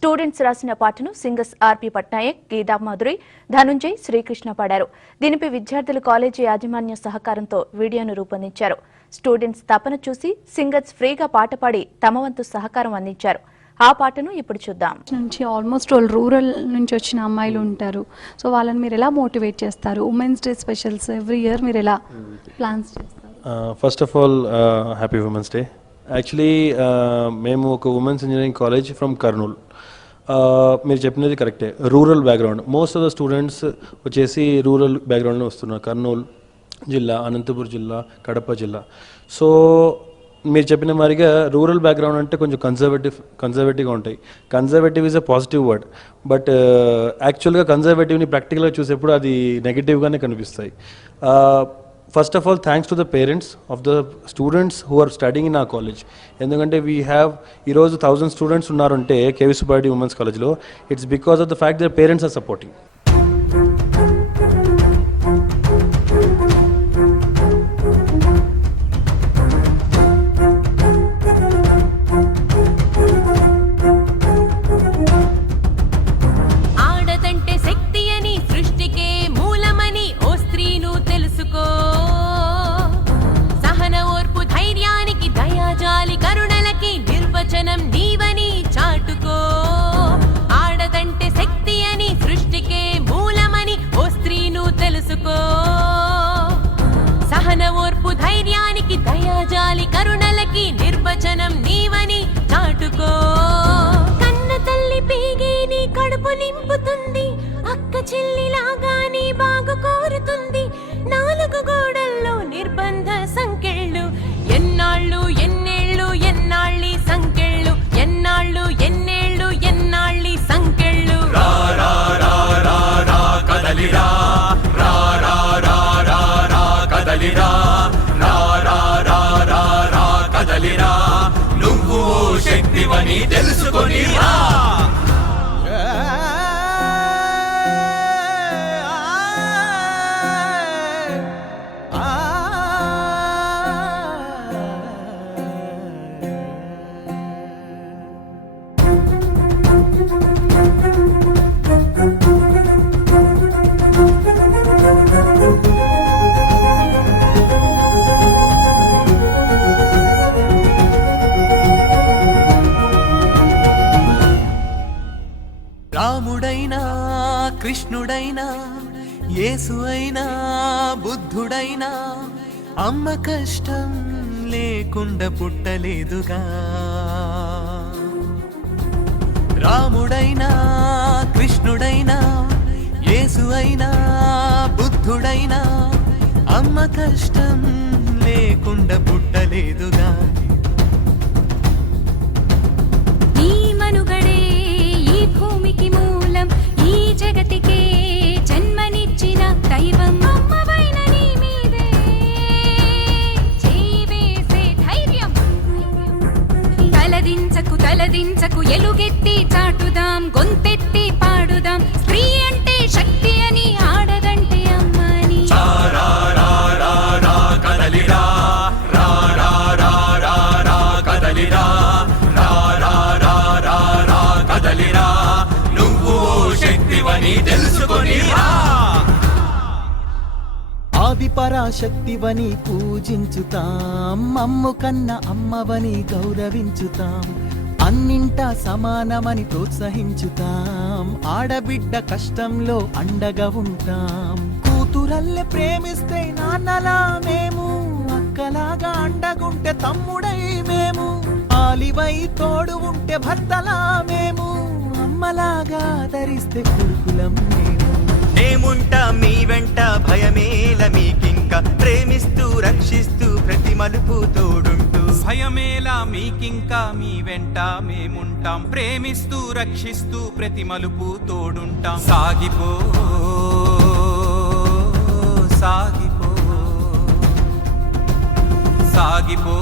Students రాసిన పాటను singers ఆర్పి పట్నాయక్, గీతా మాధురి, ధనుంజయ్, శ్రీకృష్ణ పాడారు. దీనిపై విద్యార్థులు కాలేజీ యాజమాన్య సహకారంతో వీడియోను రూపొందించారు. స్టూడెంట్స్ తపన చూసి సింగర్స్ ఫ్రీగా పాట పాడి తమ వంతు సహకారం అందించారు. ఆ పాటను ఇప్పుడు చూద్దాం. నుంచి ఆల్మోస్ట్ వాళ్ళు రూరల్ నుంచి వచ్చిన అమ్మాయిలు ఉంటారు. సో వాళ్ళని మీరు ఎలా మోటివేట్ చేస్తారు? Women's day specials every year మీరు ఎలా ప్లాన్స్ చేస్తారు? First of all happy women's day. Actually మేము ఒక women's engineering college from Kurnool. మీరు చెప్పినది కరెక్టే, rural background. Most of the students వచ్చేసి రూరల్ బ్యాక్గ్రౌండ్లో వస్తున్నారు. కర్నూలు జిల్లా, అనంతపురం జిల్లా, కడప జిల్లా. సో మీరు చెప్పిన మాదిరిగా రూరల్ బ్యాక్గ్రౌండ్ అంటే కొంచెం కన్జర్వేటివ్గా ఉంటాయి. Conservative is a positive word, but యాక్చువల్గా కన్జర్వేటివ్ని ప్రాక్టికల్గా చూసేప్పుడు అది నెగిటివ్గానే కనిపిస్తాయి. First of all thanks to the parents of the students who are studying in a college. ఎందుకంటే వీ హ్యావ్ ఈరోజు 1000 స్టూడెంట్స్ ఉన్నారంటే కేవీ సుబ్బారెడ్డి ఉమెన్స్ కాలేజ్లో, it's because of the fact their parents are supporting. ధైర్యానికి దయాజాలి కరుణలకి నిర్వచనం నీవని చాటుకో. కన్న తల్లి పేగే నీ కడుపు నింపుతుంది, అక్క చెల్లిలాగా నీ బాగు కోరుతుంది. 4 గోడల్లో నిర్బంధ సంకెళ్ళు, ఎన్నాళ్ళు ఎన్నేళ్ళు ఎన్నాళ్ళి సంకెళ్ళు, ఎన్నాళ్ళు ఎన్నేళ్ళు ఎన్నాళ్ళి సంకెళ్ళు. రా రా రా రా రా కదలిరా, రా రా రా రా రా కదలిరా, రా రా రా రా రా కదలిరా, నువ్వు శక్తివని తెలుసుకొని రా. రాముడైనా, కృష్ణుడైనా, యేసు అయినా, బుద్ధుడైనా అమ్మ కష్టం లేకుండా పుట్టలేదుగా. రాముడైనా, కృష్ణుడైనా, యేసు అయినా, బుద్ధుడైనా అమ్మ కష్టం లేకుండా పుట్టలేదుగా. నీ మనుగడే ఈ భూమికి మూలం, ఈ జగతికే జన్మనిచ్చిన దైవం. అమ్మవైన నీ మీదే చేవేసే ధైర్యం. తలదించకు తలదించకు, ఎలుగెత్తి చాటుదాం, గొంతెత్తి పాడుదాం. స్త్రీ అంటే శక్తి అని, ఆడదంటే అమ్మని. రా రా రా రా కదలిరా, రా రా రా రా రా కదలిరా, రా రా రా రా రా కదలిరా, నువ్వు శక్తివని తెలుసుకొని రా. ఆది పరాశక్తివని పూజించుతాం, అమ్ము కన్న అమ్మవని గౌరవించుతాం. అన్నింటా సమానమని ప్రోత్సహించుతాం, ఆడబిడ్డ కష్టంలో అండగా ఉంటాం. కూతురల్లే ప్రేమిస్తే నాన్నలా మేము, అక్కలాగా అండగుంటే తమ్ముడై మేము, ఆలివై తోడు ఉంటే భర్తలా మేము, అమ్మలాగా ఆదరిస్తే కొడుకులం మేము. మేముంటా మీ వెంట, భయమేల మీకింక, ప్రేమిస్తూ రక్షిస్తూ ప్రతి మలుపు తోడుంటూ. భయమేలా మీకింకా, మీ వెంట మేముంటాం, ప్రేమిస్తూ రక్షిస్తూ ప్రతి మలుపు తోడుంటాం. సాగిపో సాగిపో సాగిపో